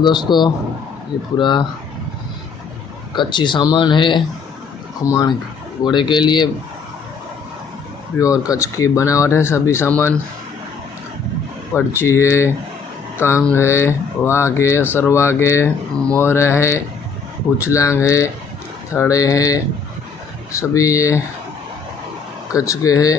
दोस्तों ये पूरा कच्ची सामान है खुमान घोड़े के लिए। प्योर कच्छ की बनावट है सभी सामान। पर्ची है, तांग है, वाघ है, सरवाग है, मोर है, उछलांग है, थड़े हैं, सभी ये कच्छ के है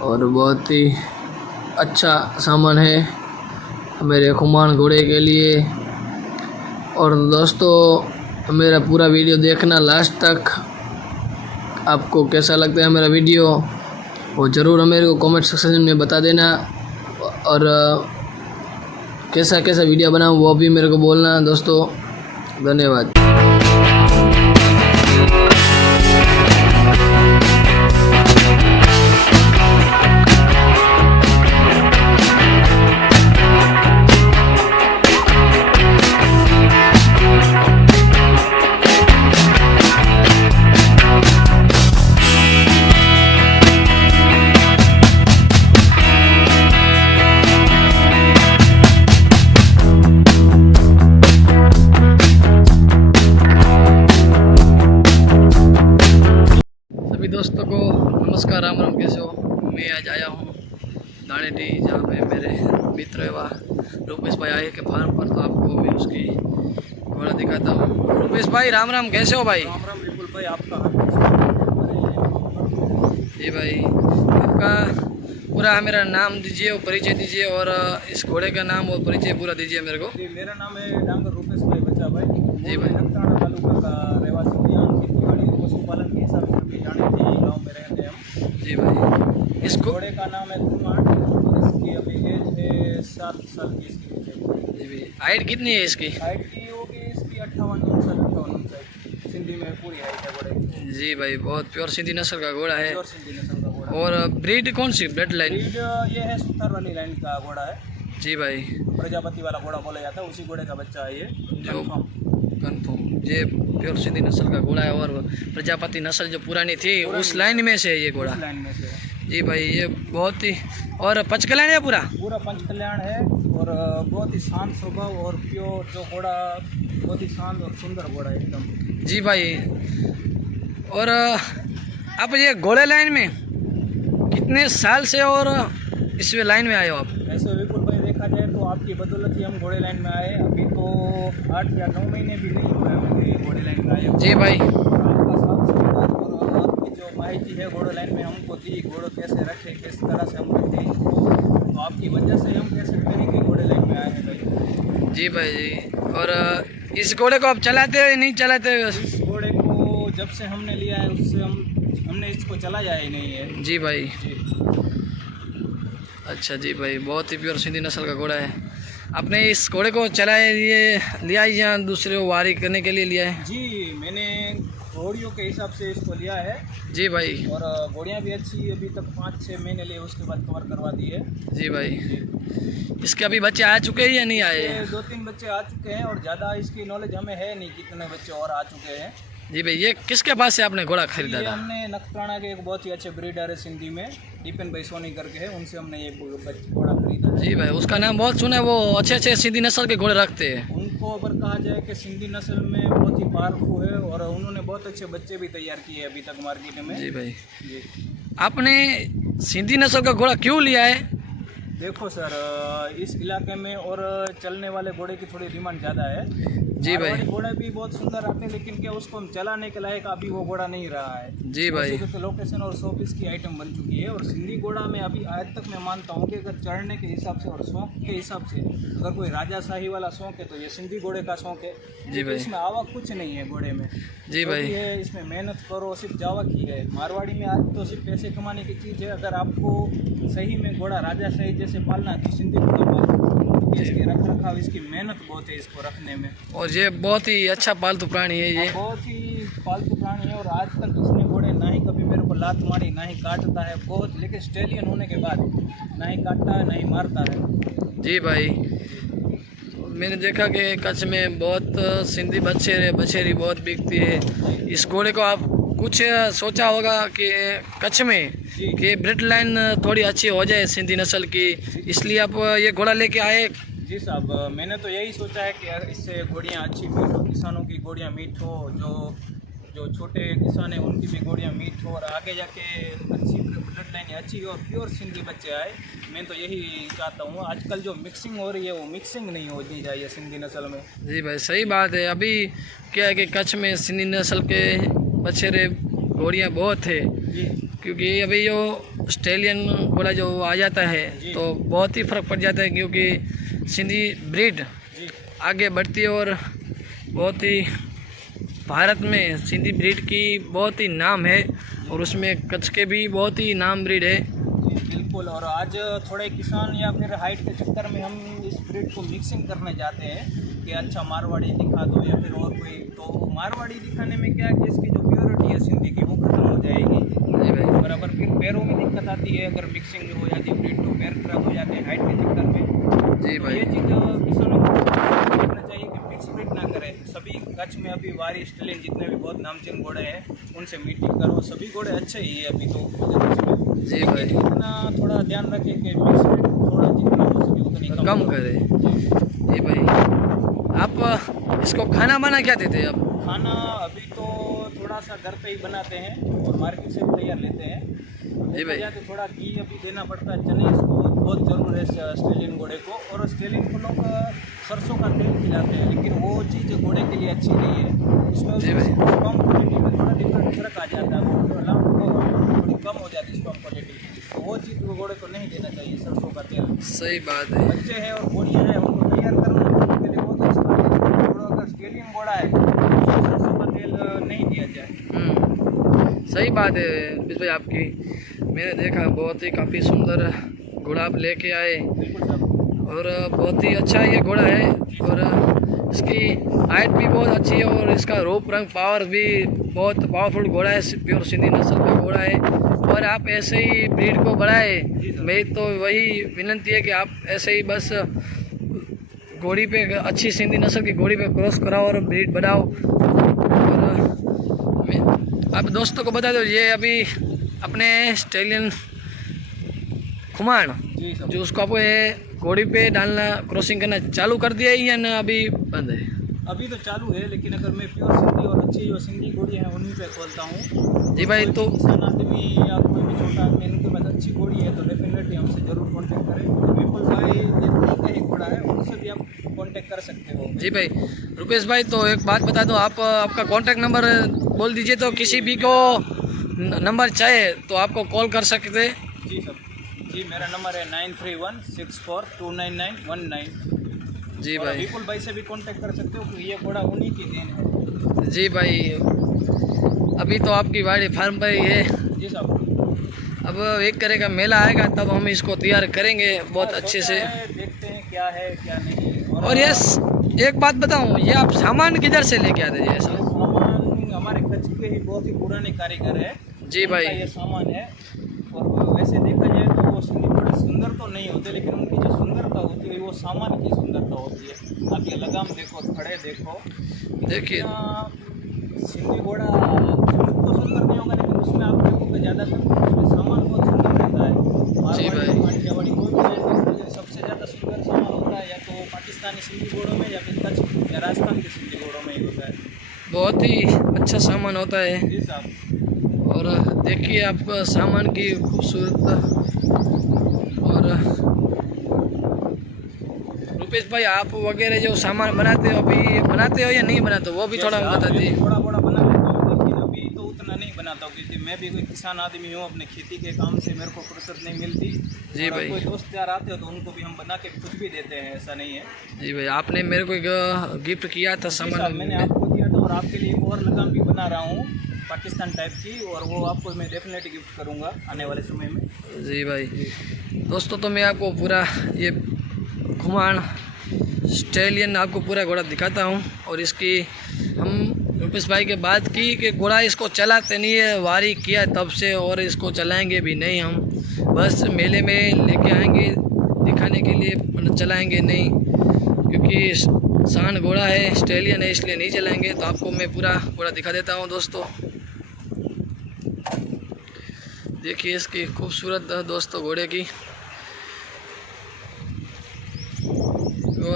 और बहुत ही अच्छा सामान है मेरे खुमान घोड़े के लिए। और दोस्तों मेरा पूरा वीडियो देखना लास्ट तक। आपको कैसा लगता है मेरा वीडियो वो ज़रूर मेरे को कमेंट सेक्शन में बता देना, और कैसा कैसा वीडियो बनाऊँ वो भी मेरे को बोलना दोस्तों। धन्यवाद। दोस्तों को नमस्कार, राम राम, कैसे हो। मैं आज आया हूँ दाणेटी, जहाँ पे मेरे मित्र है वह रूपेश भाई आए के फार्म पर, तो आपको मैं उसकी घोड़ा दिखाता हूँ। रूपेश भाई राम राम, कैसे हो भाई। राम राम विपुल भाई, आपका जी भाई, आपका पूरा मेरा नाम दीजिए और परिचय दीजिए, और इस घोड़े का नाम और परिचय पूरा दीजिए मेरे को। जी, मेरा नाम है डांगर रूपेश भाई बच्चा भाई। जी भाई, नखत्राना तालुका का रहवासी, यहाँ खेतीबाड़ी पशुपालन के हिसाब से अभी जाने गाँव में रहते हैं हम। जी भाई, इस घोड़े का नाम है खुमान और इसकी अभी एज है 7 साल की इसकी। जी भाई, हाइट कितनी है इसकी। हाइट की होगी इसकी 58 सिंधी में पूरी हाइट है घोड़े की। जी भाई, बहुत प्योर सिंधी नस्ल का घोड़ा है। प्योर सिंधी नस्ल का घोड़ा। और ब्रीड कौन सी, ब्लड लाइन। ब्रीड ये है सुथार वाली लाइन का घोड़ा है। जी भाई, प्रजापति वाला घोड़ा बोला जाता है, उसी घोड़े का बच्चा है ये। जो कन्फर्म ये प्योर सिंधी नस्ल का घोड़ा है, और प्रजापति नस्ल जो पुरानी थी उस लाइन में से ये घोड़ा। लाइन में से। जी भाई, ये बहुत ही, और पंचकल्याण है पूरा पंच कल्याण है, और बहुत ही शांत स्वभाव और प्योर जो घोड़ा, बहुत ही शांत और सुंदर घोड़ा है एकदम। जी भाई, और आप ये घोड़े लाइन में कितने साल से और इस लाइन में आए हो आप। ऐसे विपुल भाई देखा जाए तो आपकी बदौलत ही हम घोड़े लाइन में आए। अभी तो 8 या 9 महीने भी नहीं हुए हमें घोड़े लाइन में आए। जी भाई, आपका साथ सहयोग और आपकी जो माहिती है घोड़े लाइन में हमको दी, घोड़ो कैसे रखे, किस तरह से हम रखें, तो आपकी वजह से हम कह सकते हैं कि घोड़े लाइन में आए हैं भाई। जी भाई जी, और इस घोड़े को आप चलाते हो नहीं चलाते हो। इस घोड़े को जब से हमने लिया है उससे हमने इसको चलाया ही नहीं है। जी भाई जी। अच्छा जी भाई, बहुत ही प्योर सिंधी नस्ल का घोड़ा है। आपने इस घोड़े को चलाए लिया है या दूसरे को वारी करने के लिए लिया है। जी, मैंने घोड़ियों के हिसाब से इसको लिया है। जी भाई, और घोड़ियाँ भी अच्छी, अभी तक 5-6 महीने लिए उसके बाद कवर करवा दी है। जी भाई, जी। इसके अभी बच्चे आ चुके हैं या नहीं आए। 2-3 बच्चे आ चुके हैं, और ज़्यादा इसकी नॉलेज हमें है नहीं कितने बच्चे और आ चुके हैं। जी भाई, ये किसके पास से आपने घोड़ा खरीदा ये था। हमने नखत्राना के एक बहुत ही अच्छे ब्रीडर है सिंधी में, दीपेन भाई सोनी करके है, उनसे हमने ये घोड़ा खरीदा है। जी भाई, उसका नाम बहुत सुना है, वो अच्छे अच्छे सिंधी नस्ल के घोड़े रखते हैं। उनको अगर कहा जाए कि सिंधी नस्ल में बहुत ही पावरफुल है, और उन्होंने बहुत अच्छे बच्चे भी तैयार किए अभी तक मार्केट में। जी भाई, जी। आपने सिंधी नस्ल का घोड़ा क्यों लिया है। देखो सर, इस इलाके में और चलने वाले घोड़े की थोड़ी डिमांड ज़्यादा है। जी भाई, घोड़े भी बहुत सुंदर आते हैं, लेकिन क्या उसको हम चलाने के लायक अभी वो घोड़ा नहीं रहा है। जी भाई, तो लोकेशन और शौक की आइटम बन चुकी है। और सिंधी घोड़ा में अभी आज तक मैं मानता हूँ कि अगर चढ़ने के हिसाब से और शौक के हिसाब से अगर कोई राजाशाही वाला शौक है तो ये सिंधी घोड़े का शौक है। जी भाई, इसमें आवक कुछ नहीं है घोड़े में। जी भाई है, इसमें मेहनत करो, सिर्फ जावक ही है। मारवाड़ी में आज तो सिर्फ पैसे कमाने की चीज़ है। अगर आपको सही में घोड़ा राजाशाही जैसे पालना है तो सिंधी घोड़ा पालो। इसकी रख रखाव, इसकी मेहनत बहुत है इसको रखने में, और ये बहुत ही अच्छा पालतू प्राणी है। ये बहुत ही पालतू प्राणी है। और आज तक इसने घोड़े ना ही कभी मेरे को लात मारी, ना ही काटता है बहुत, लेकिन स्टेलियन होने के बाद ना ही काटता है ना ही मारता है। जी भाई, मैंने देखा कि कच्छ में बहुत सिंधी बछेरी बहुत बिकती है। इस घोड़े को आप कुछ सोचा होगा कि कच्छ में कि ब्रिड लाइन थोड़ी अच्छी हो जाए सिंधी नस्ल की, इसलिए आप ये घोड़ा लेके आए। जी साहब, मैंने तो यही सोचा है कि इससे घोड़ियाँ अच्छी मीठ हो, किसानों की घोड़ियाँ मीठ हो, जो छोटे किसान हैं उनकी भी घोड़ियाँ मीठ हो और आगे जाके अच्छी ब्लड लाइन अच्छी और प्योर सिंधी बच्चे आए। मैं तो यही चाहता हूँ। आजकल जो मिक्सिंग हो रही है वो मिक्सिंग नहीं होनी चाहिए सिंधी नस्ल में। जी भाई सही बात है। अभी क्या है कि कच्छ में सिंधी नस्ल के बछेरे घोड़ियाँ बहुत है, जी क्योंकि अभी जो ऑस्ट्रेलियन घोड़ा जो आ जाता है तो बहुत ही फ़र्क पड़ जाता है, क्योंकि सिंधी ब्रीड जी आगे बढ़ती है और बहुत ही भारत में सिंधी ब्रीड की बहुत ही नाम है और उसमें कच्छ के भी बहुत ही नाम ब्रीड है। जी बिल्कुल। और आज थोड़े किसान या फिर हाइट के चक्कर में हम इस ब्रीड को मिक्सिंग करने जाते हैं कि अच्छा मारवाड़ी दिखा दो या फिर और कोई, तो मारवाड़ी दिखाने में क्या है कि इसकी जो प्योरिटी है सिंधी की वो खत्म हो जाएगी। जी भाई बराबर फिर पैरों में दिक्कत आती है, अगर मिक्सिंग हो जाती है ब्रीड तो पैर खराब हो जाते हैं हाइट के चक्कर में। जी तो भाई ये चीज़ किसानों को देखना चाहिए कि मिक्स ब्रीड ना करें। सभी कच्छ में अभी वारी स्टेलियन जितने भी बहुत नामचीन घोड़े हैं उनसे मीटिंग करो, सभी घोड़े अच्छे ही है अभी तो। जी भाई इतना थोड़ा ध्यान रखें कि मिक्स ब्रीड थोड़ा जितना हो सके उतनी कम करे। जी भाई आप इसको खाना बना क्या देते हैं आप? खाना अभी तो थोड़ा सा घर पे ही बनाते हैं और मार्केट से भी तैयार लेते हैं। जी भाई तो थोड़ा घी अभी देना पड़ता है, चने इसको बहुत ज़रूर है ऑस्ट्रेलियन घोड़े को। और ऑस्ट्रेलियन को लोग सरसों का तेल खिलाते हैं, लेकिन वो चीज़ घोड़े के लिए अच्छी नहीं है। उसमें जी भाई स्पर्म क्वालिटी में थोड़ा फर्क आ जाता है, वो थोड़ी कम हो जाती है स्पर्म क्वालिटी, तो वो चीज़ घोड़े को नहीं देना चाहिए सरसों का तेल। सही बात है। बच्चे हैं और घोड़ियाँ हैं उनको तैयार करना के लिए बहुत अच्छा है। घोड़ा अगर ऑस्ट्रेलियन घोड़ा है तो सरसों का तेल नहीं दिया जाए। सही बात है बिस भाई आपकी। मैंने देखा बहुत ही काफ़ी सुंदर घोड़ा आप लेके आए बिल्कुल साहब। और बहुत ही अच्छा ये घोड़ा है और इसकी हाइट भी बहुत अच्छी है और इसका रूप रंग पावर भी बहुत पावरफुल घोड़ा है, प्योर सिंधी नस्ल का घोड़ा है। और आप ऐसे ही ब्रीड को बढ़ाए। मेरी तो वही विनती है कि आप ऐसे ही बस घोड़ी पे अच्छी सिंधी नस्ल की घोड़ी पे क्रॉस कराओ और ब्रीड बढ़ाओ। और आप दोस्तों को बता दो ये अभी अपने ऑस्ट्रेलियन खुमान जी साहब। जो उसको आपको ये घोड़ी पे डालना क्रॉसिंग करना चालू कर दिया है या ना अभी बंद है? अभी तो चालू है, लेकिन अगर मैं प्योर सिंधी और अच्छी जो सिंधी घोड़ी है उन्हीं पे खोलता हूँ। जी भाई तो किसान आदमी या कोई भी छोटा आदमी इनके पास अच्छी घोड़ी है तो डेफिनेटली हमसे ज़रूर कांटेक्ट करें। विपुल भाई देखने का ही घोड़ा है, उनसे भी आप कांटेक्ट कर सकते हो। जी भाई रुपेश भाई तो एक बात बता दो, आप आपका कॉन्टैक्ट नंबर बोल दीजिए तो किसी भी को नंबर चाहे तो आपको कॉल कर सकते। जी सर, जी मेरा नंबर है 9316429919। जी और भाई विपुल भाई से भी कांटेक्ट कर सकते हो क्योंकि ये घोड़ा उन्हीं की देन है। जी भाई अभी तो आपकी वाड़ी फार्म पर ही है। जी साहब। अब एक तरह का मेला आएगा तब हम इसको तैयार करेंगे बहुत अच्छे से। देखते हैं क्या है क्या नहीं। और यस एक बात बताऊं, ये आप सामान किधर से लेके आते हैं? ऐसा सामान हमारे कच्छ के ही बहुत ही पुराने कारीगर है। जी भाई। उनका ये सामान है। और वैसे देखा जाए तो वो सिंधी घोड़े सुंदर तो नहीं होते, लेकिन उनकी जो सुंदरता होती है वो सामान की सुंदरता होती है। आप ये लगाम देखो, थड़े देखो, देखिए सिंधी घोड़ा तो सुंदर नहीं होगा, लेकिन उसमें आप देखोगे ज़्यादातर उसमें सामान बहुत सुंदर रहता है। जी भाई। काठियावाड़ी कोई भी है तो सबसे ज़्यादा सुंदर सामान होता है या तो पाकिस्तानी सिंधी घोड़ों में या फिर कच्छ या राजस्थान के सिंधी घोड़ों में ही होता है। बहुत ही अच्छा सामान होता है। जी साहब। और देखिए आप सामान की खूबसूरत। और रुपेश भाई आप वगैरह जो सामान बनाते हो अभी बनाते हो या नहीं बनाते हो वो भी थोड़ा बता दीजिए। थोड़ा बड़ा बना लेता हूँ, लेकिन अभी तो उतना नहीं बनाता हूँ क्योंकि मैं भी कोई किसान आदमी हूँ। अपने खेती के काम से मेरे को फुर्सत नहीं मिलती। जी भाई। कोई दोस्त यार आते हो तो उनको भी हम बना के खुद भी देते हैं, ऐसा नहीं है। जी भाई आपने मेरे को एक गिफ्ट किया था सामान। मैंने आपको दिया था और आपके लिए एक और लगाम भी बना रहा हूँ पाकिस्तान टाइप की, और वो आपको मैं डेफिनेटली गिफ्ट करूँगा आने वाले समय में। जी भाई दोस्तों तो मैं आपको पूरा ये खुमान ऑस्ट्रेलियन आपको पूरा घोड़ा दिखाता हूँ। और इसकी हम रुपेश भाई के बात की कि घोड़ा इसको चलाते नहीं है, वारी किया तब से और इसको चलाएंगे भी नहीं। हम बस मेले में लेके आएंगे दिखाने के लिए, चलाएंगे नहीं क्योंकि शान घोड़ा है, ऑस्ट्रेलियन है, इसलिए नहीं चलाएंगे। तो आपको मैं पूरा घोड़ा दिखा देता हूँ दोस्तों। देखिए इसकी खूबसूरत दोस्तों घोड़े की।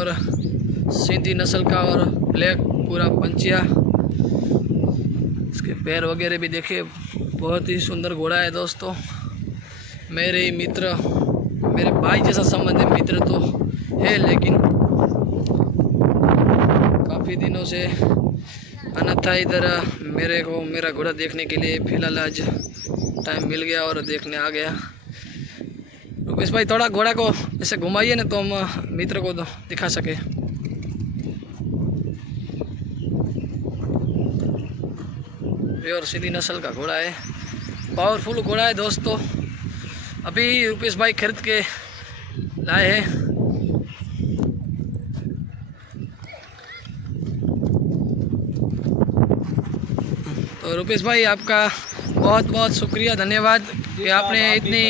और सिंधी नस्ल का और ब्लैक पूरा पंचिया। इसके पैर वगैरह भी देखिए, बहुत ही सुंदर घोड़ा है दोस्तों। मेरे ही मित्र, मेरे भाई जैसा संबंध है, मित्र तो है लेकिन काफ़ी दिनों से आना था इधर मेरे को मेरा घोड़ा देखने के लिए। फिलहाल आज टाइम मिल गया और देखने आ गया। रुपेश भाई थोड़ा घोड़ा को ऐसे घुमाइए ना, तो हम मित्र को दिखा सके। प्योर सिंधी नस्ल का घोड़ा है, पावरफुल घोड़ा है दोस्तों। अभी रुपेश भाई खरीद के लाए हैं। तो रुपेश भाई आपका बहुत बहुत शुक्रिया, धन्यवाद कि आपने इतनी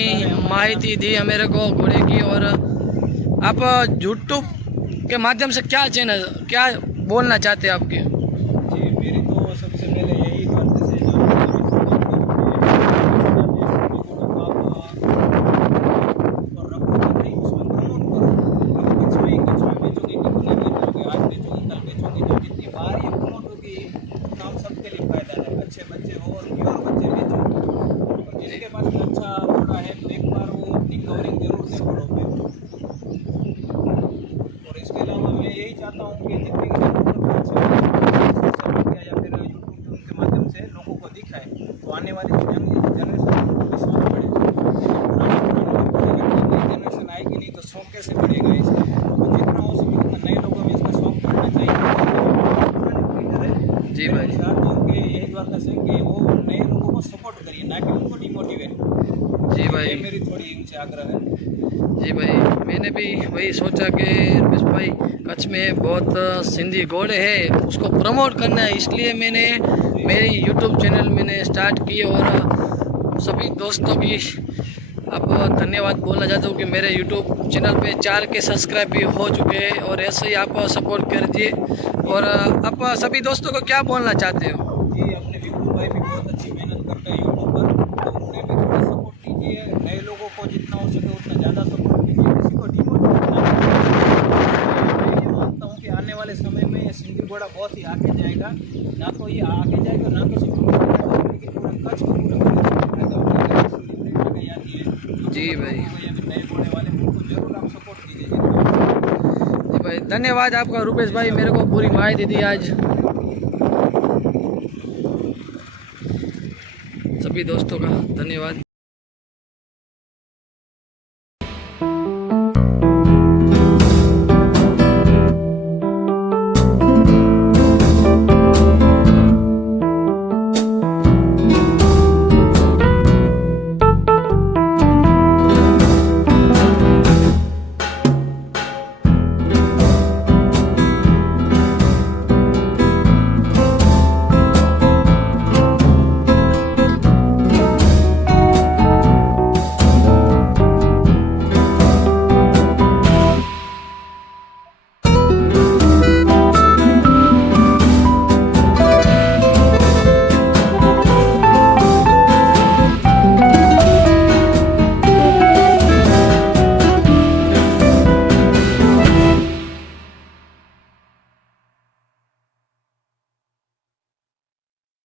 माहिती दी है मेरे को घोड़े की। और आप यूट्यूब के माध्यम से क्या बोलना चाहते हैं आपके? जी, मेरी तो सबसे पहले यही बात है अच्छे बच्चे हो और प्योर बच्चे बेचो। और जिसके पास अच्छा घोड़ा है तो एक बार वो अपनी कवरिंग जरूर दे घोड़ों पे। और इसके अलावा मैं यही चाहता हूँ कि जितने या फिर यूट्यूब के माध्यम से लोगों को दिखाए तो आने वाली जनरेशन को शौक बढ़े। नई जनरेशन आएगी नहीं तो शौक कैसे बढ़ेगा इसका? तो जितना हो सके उतना नए लोगों में इसका शौक बढ़ना चाहिए। जी भाई, यही बात है कि वो नए लोगों को सपोर्ट करिए, ना कि उनको डिमोटिवेट। जी भाई, मेरी थोड़ी उनसे आग्रह है। जी भाई, मैंने भी वही सोचा कि रुपेश भाई कच्छ में बहुत सिंधी घोड़े हैं, उसको प्रमोट करना है, इसलिए मैंने मेरी यूट्यूब चैनल मैंने स्टार्ट की। और सभी दोस्तों की आप धन्यवाद बोलना चाहता हूँ कि मेरे यूट्यूब चैनल पे 4 के सब्सक्राइब भी हो चुके हैं। और ऐसे ही आप सपोर्ट कर दीजिए। और आप सभी दोस्तों को क्या बोलना चाहते हो? जी, अपने विपुल भाई भी बहुत अच्छी मेहनत करते हैं यूट्यूब पर, तो उन्हें भी थोड़ा सपोर्ट कीजिए। नए लोगों को जितना हो सके उतना ज़्यादा सपोर्ट कीजिए, किसी को डिमोटिवेट ना करें। मैं ये मानता हूँ कि आने वाले समय में ये सिंधी घोड़ा बहुत ही आगे जाएगा। ना तो ये आगे जाएगा, ना तो सिर्फ लेकिन पूरे कच्छ को जी भाई, नए घोड़े वाले उनको जरूर आप सपोर्ट कीजिए। जी भाई, धन्यवाद आपका रुपेश भाई, मेरे को पूरी माहिती दी आज। सभी दोस्तों का धन्यवाद।